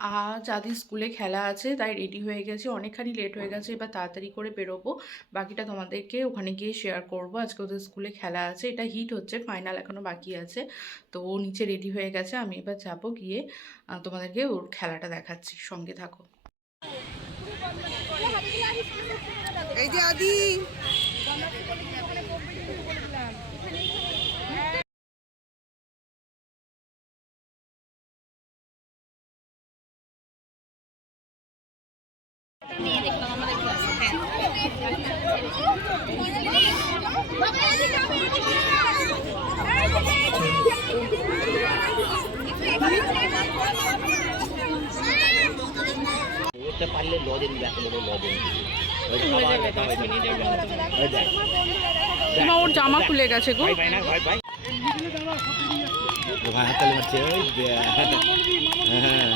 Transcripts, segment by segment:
আজ আদি স্কুলে খেলা আছে, তাই রেডি হয়ে গেছে। অনেকখানি লেট হয়ে গেছে, এবার তাড়াতাড়ি করে বেরোবো। বাকিটা তোমাদেরকে ওখানে গিয়ে শেয়ার করব। আজকে ওদের স্কুলে খেলা আছে, এটা হিট হচ্ছে ফাইনাল এখনও বাকি আছে। তো ও নিচে রেডি হয়ে গেছে, আমি এবার যাব গিয়ে তোমাদেরকে ওর খেলাটা দেখাচ্ছি। সঙ্গে থাকো। এই যে আদি! করতে পারলে লজেন লজেন হয় ওর জামা খুলে গেছে গো ভাই মারছে হ্যাঁ।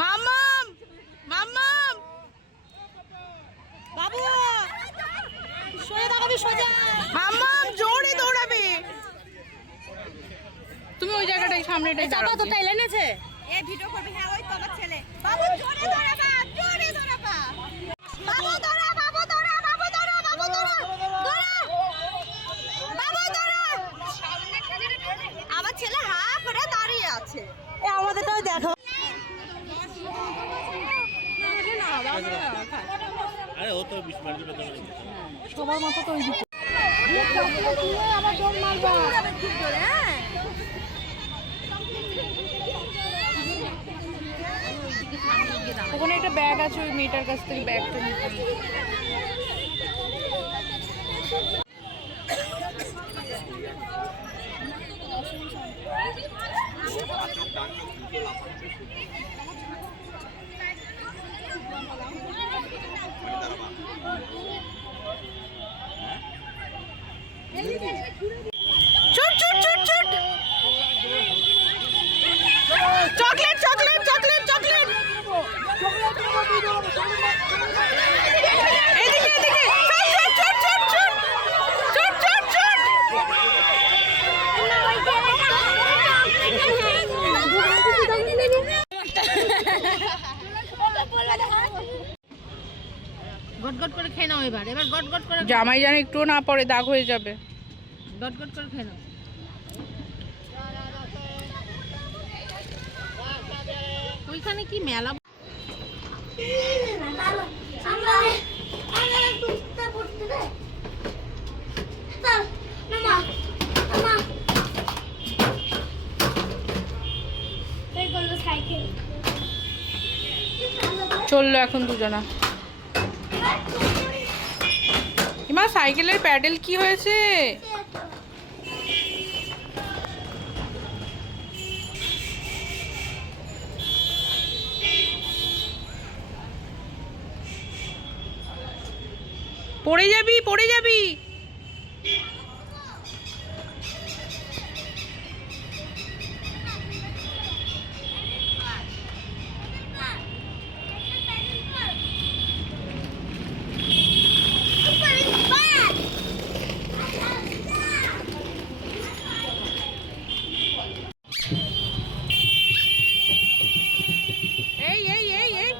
মাম্মাম মাম্মাম বাবু সোজা দাঁড়াবি সোজা মাম্মাম জোরে দৌড়াবে তুমি ওই সামনেটাই দাঁড়াও তো তাই এনেছে এ ভিডিও করবি হ্যাঁ ওই তো ছেলে। বাবু জোরে ধরাবা জোরে ধরাবা বাবু ধরা বাবু ধরা বাবু ধরা বাবু ধরা। ধরা বাবু ধরা। আমার ছেলে হা করে দাঁড়িয়ে আছে। এ আমাদেরটাও দেখো। আরে ও তো বিশ মিনিট সবার মতো তো ওই দিকে। আমার দম মারবা ঠিক করে হ্যাঁ ওখানে একটা ব্যাগ আছে ওই মেয়েটার কাছ থেকে ব্যাগটা নিতে হবে। করে খেয়ে নাও এবার। এবার গট গট করে জামাই যেন একটুও না পড়ে দাগ হয়ে যাবে। গট গট করে খেয়ে নাও। ওইখানে কি মেলা চলল এখন দুজনা। মা সাইকেলের প্যাডেল কি হয়েছে? পড়ে যাবি পড়ে যাবি। এই এই এই এই।